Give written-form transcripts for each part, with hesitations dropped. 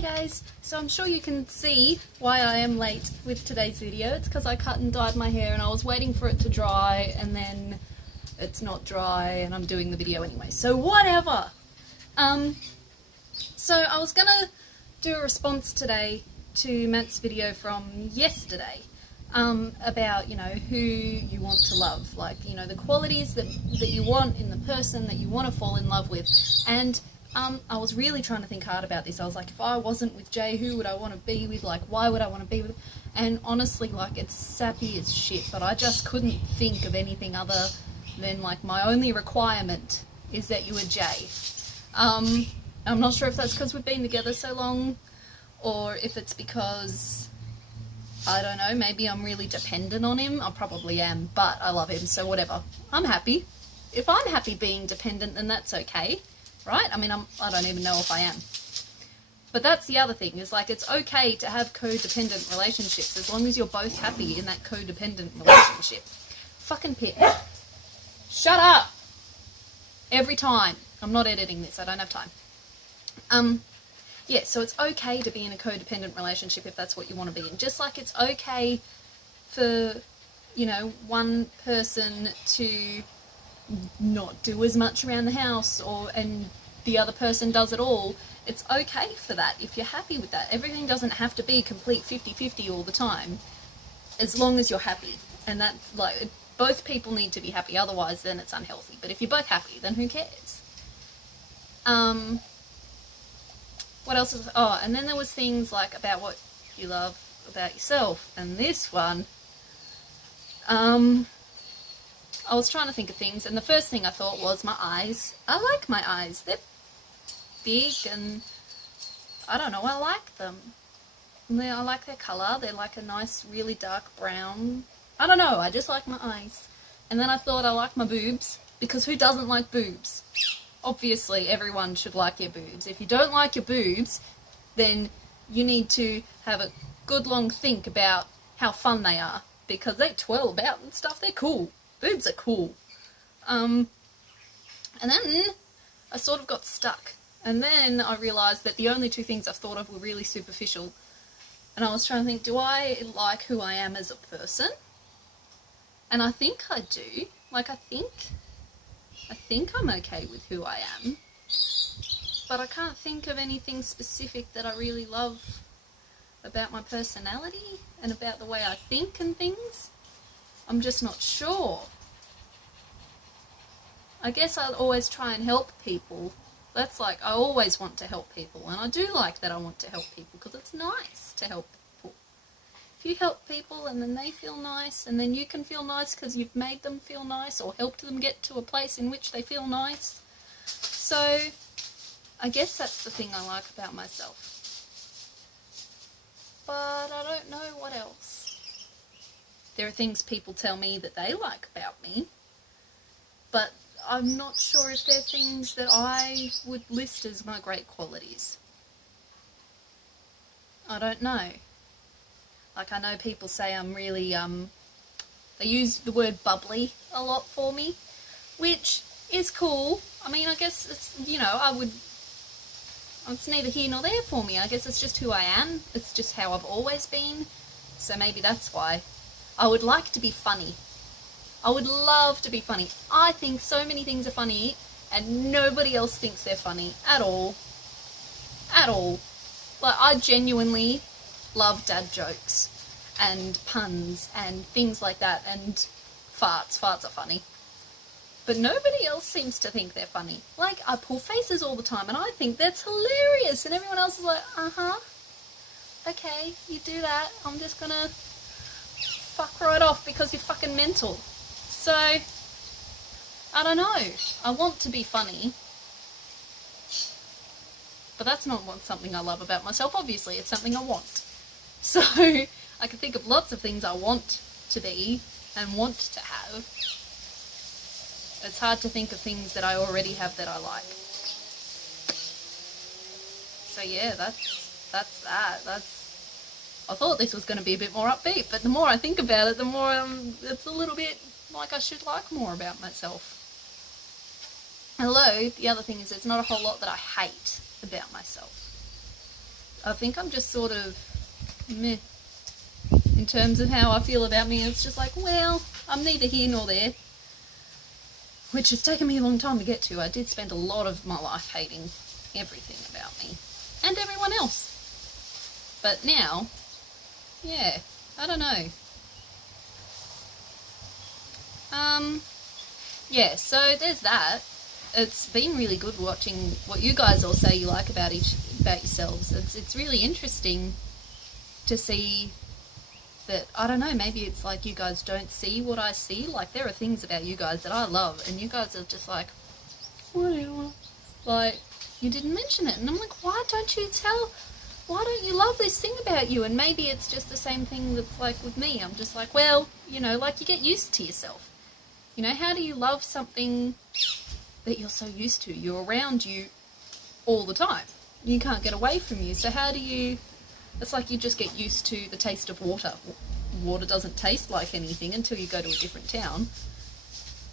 Hey guys, so I'm sure you can see why I am late with today's video. It's because I cut and dyed my hair and I was waiting for it to dry and then it's not dry and I'm doing the video anyway, so whatever. So I was gonna do a response today to Matt's video from yesterday about, you know, who you want to love, like, you know, the qualities that you want in the person that you want to fall in love with. And I was really trying to think hard about this. I was like, if I wasn't with Jay, who would I want to be with? Like, why would I want to be with? And honestly, like, it's sappy as shit, but I just couldn't think of anything other than, like, my only requirement is that you were Jay. I'm not sure if that's because we've been together so long, or if it's because, I don't know, maybe I'm really dependent on him. I probably am, but I love him, so whatever. I'm happy. If I'm happy being dependent, then that's okay. Right? I mean, I don't even know if I am. But that's the other thing, is like, it's okay to have codependent relationships as long as you're both happy in that codependent relationship. Fucking Pip. Shut up! Every time. I'm not editing this, I don't have time. Yeah, so it's okay to be in a codependent relationship if that's what you want to be in. Just like it's okay for, you know, one person to not do as much around the house and the other person does it all. It's okay for that if you're happy with that. Everything doesn't have to be complete 50-50 all the time, as long as you're happy. And that, like, both people need to be happy, otherwise then it's unhealthy. But if you're both happy, then who cares? What else is, oh, and then there was things like about what you love about yourself, and this one, I was trying to think of things, and the first thing I thought was my eyes. I like my eyes. They're big, and I don't know, I like them. I like their colour. They're like a nice, really dark brown. I don't know, I just like my eyes. And then I thought I like my boobs, because who doesn't like boobs? Obviously, everyone should like your boobs. If you don't like your boobs, then you need to have a good long think about how fun they are, because they twirl about and stuff. They're cool. Boobs are cool. And then I sort of got stuck. And then I realised that the only two things I've thought of were really superficial. And I was trying to think, do I like who I am as a person? And I think I do. Like, I think I'm okay with who I am. But I can't think of anything specific that I really love about my personality and about the way I think and things. I'm just not sure. I guess I always try and help people. That's like, I always want to help people, and I do like that I want to help people, because it's nice to help people. If you help people and then they feel nice, and then you can feel nice because you've made them feel nice or helped them get to a place in which they feel nice. So, I guess that's the thing I like about myself. But I don't know what else. There are things people tell me that they like about me, but I'm not sure if they're things that I would list as my great qualities. I don't know. Like, I know people say I'm really, they use the word bubbly a lot for me, which is cool. I mean, I guess it's, you know, it's neither here nor there for me. I guess it's just who I am. It's just how I've always been. So maybe that's why. I would like to be funny. I would love to be funny. I think so many things are funny, and nobody else thinks they're funny at all. At all. Like, I genuinely love dad jokes and puns and things like that, and farts. Farts are funny. But nobody else seems to think they're funny. Like, I pull faces all the time, and I think that's hilarious, and everyone else is like, okay, you do that. I'm just gonna fuck right off because you're fucking mental. So, I don't know. I want to be funny. But that's not something I love about myself, obviously. It's something I want. So, I can think of lots of things I want to be and want to have. It's hard to think of things that I already have that I like. So yeah, that's that. I thought this was going to be a bit more upbeat, but the more I think about it, the more it's a little bit like I should like more about myself. Although, the other thing is, there's not a whole lot that I hate about myself. I think I'm just sort of meh in terms of how I feel about me. It's just like, well, I'm neither here nor there, which has taken me a long time to get to. I did spend a lot of my life hating everything about me and everyone else. But now, yeah, I don't know. Yeah, so there's that. It's been really good watching what you guys all say you like about yourselves. It's really interesting to see that, I don't know, maybe it's like you guys don't see what I see. Like, there are things about you guys that I love, and you guys are just like, whatever. Like, you didn't mention it. And I'm like, why don't you love this thing about you? And maybe it's just the same thing that's like with me. I'm just like, well, you know, like you get used to yourself. You know, how do you love something that you're so used to? You're around you all the time. You can't get away from you. So how do you... It's like you just get used to the taste of water. Water doesn't taste like anything until you go to a different town.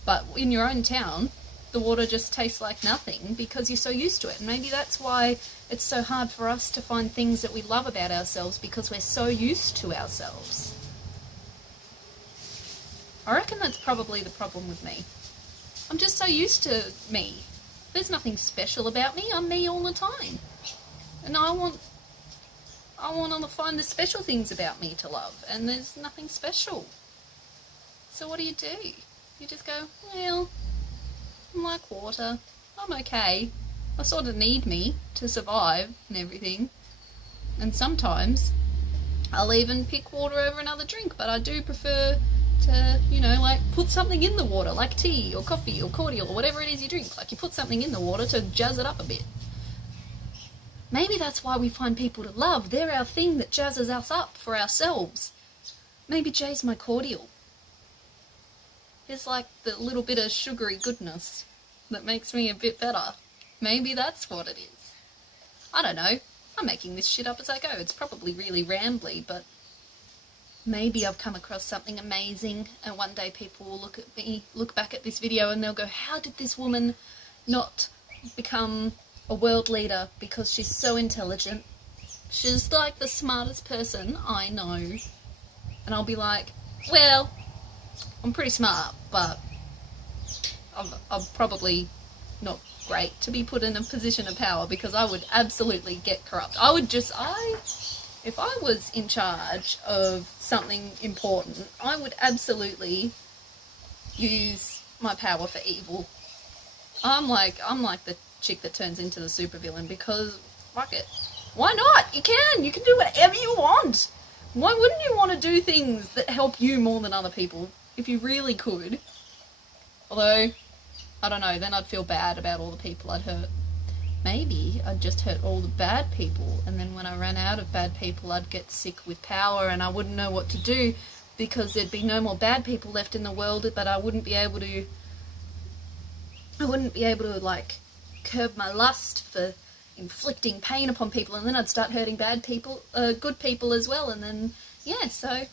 But in your own town, the water just tastes like nothing because you're so used to it. And maybe that's why it's so hard for us to find things that we love about ourselves, because we're so used to ourselves. I reckon that's probably the problem with me. I'm just so used to me. There's nothing special about me. I'm me all the time. And I want to find the special things about me to love, and there's nothing special. So what do? You just go, well, I'm like water. I'm okay. I sort of need me to survive and everything. And sometimes I'll even pick water over another drink, but I do prefer to, you know, like put something in the water, like tea or coffee or cordial or whatever it is you drink. Like you put something in the water to jazz it up a bit. Maybe that's why we find people to love. They're our thing that jazzes us up for ourselves. Maybe Jay's my cordial. It's like the little bit of sugary goodness that makes me a bit better. Maybe that's what it is. I don't know. I'm making this shit up as I go. It's probably really rambly, but maybe I've come across something amazing, and one day people will look back at this video and they'll go, how did this woman not become a world leader? Because she's so intelligent. She's like the smartest person I know. And I'll be like, well, I'm pretty smart, but I'm probably not great to be put in a position of power, because I would absolutely get corrupt. If I was in charge of something important, I would absolutely use my power for evil. I'm like the chick that turns into the supervillain, because fuck it. Why not? You can do whatever you want. Why wouldn't you want to do things that help you more than other people if you really could? Although, I don't know, then I'd feel bad about all the people I'd hurt. Maybe I'd just hurt all the bad people, and then when I ran out of bad people, I'd get sick with power and I wouldn't know what to do, because there'd be no more bad people left in the world, but I wouldn't be able to like curb my lust for inflicting pain upon people, and then I'd start hurting good people as well, and then, yeah, so,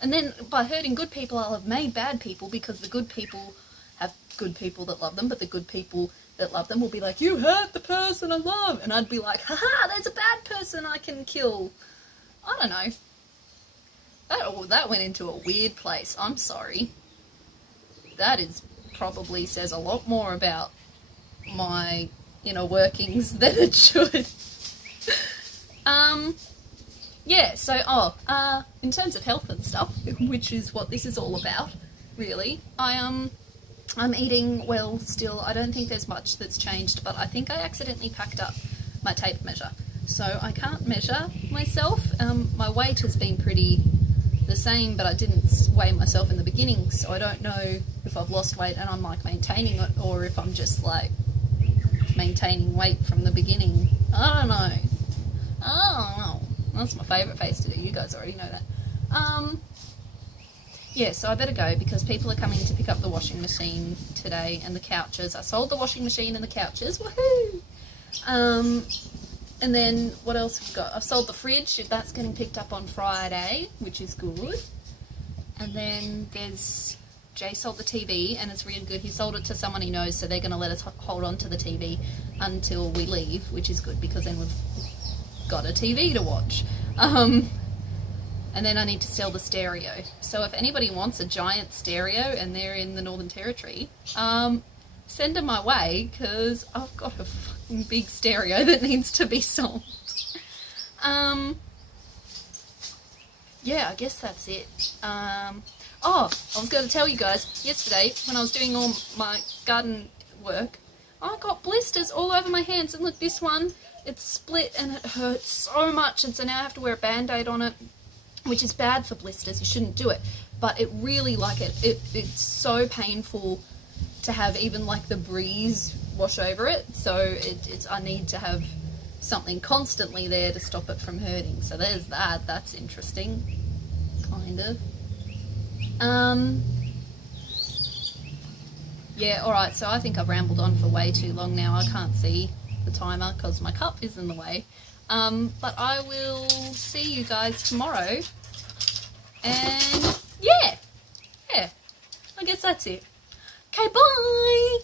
and then by hurting good people, I'll have made bad people, because the good people have good people that love them, but the good people that love them will be like, you hurt the person I love, and I'd be like, haha, there's a bad person I can kill. I don't know. That went into a weird place. I'm sorry. That probably says a lot more about my inner workings than it should. Yeah, so, in terms of health and stuff, which is what this is all about, really, I'm eating well still. I don't think there's much that's changed, but I think I accidentally packed up my tape measure. So I can't measure myself. My weight has been pretty the same, but I didn't weigh myself in the beginning, so I don't know if I've lost weight and I'm like maintaining it, or if I'm just like maintaining weight from the beginning. I don't know. That's my favourite face to do. You guys already know that. Yeah, so I better go, because people are coming to pick up the washing machine today and the couches. I sold the washing machine and the couches. Woohoo! And then what else have we got? I've sold the fridge. That's getting picked up on Friday, which is good. And then there's Jay sold the TV, and it's really good. He sold it to someone he knows, so they're going to let us hold on to the TV until we leave, which is good, because then we've got a TV to watch. And then I need to sell the stereo. So if anybody wants a giant stereo and they're in the Northern Territory, send them my way, because I've got a fucking big stereo that needs to be sold. Yeah, I guess that's it. I was going to tell you guys, yesterday when I was doing all my garden work, I got blisters all over my hands. And look, this one, it's split and it hurts so much, and so now I have to wear a band-aid on it, which is bad for blisters. You shouldn't do it. But it really, like, it's so painful to have even, like, the breeze wash over it. So I need to have something constantly there to stop it from hurting. So there's that. That's interesting. Kind of. Yeah, alright, so I think I've rambled on for way too long now. I can't see the timer because my cup is in the way. But I will see you guys tomorrow. And yeah, I guess that's it. Okay, bye!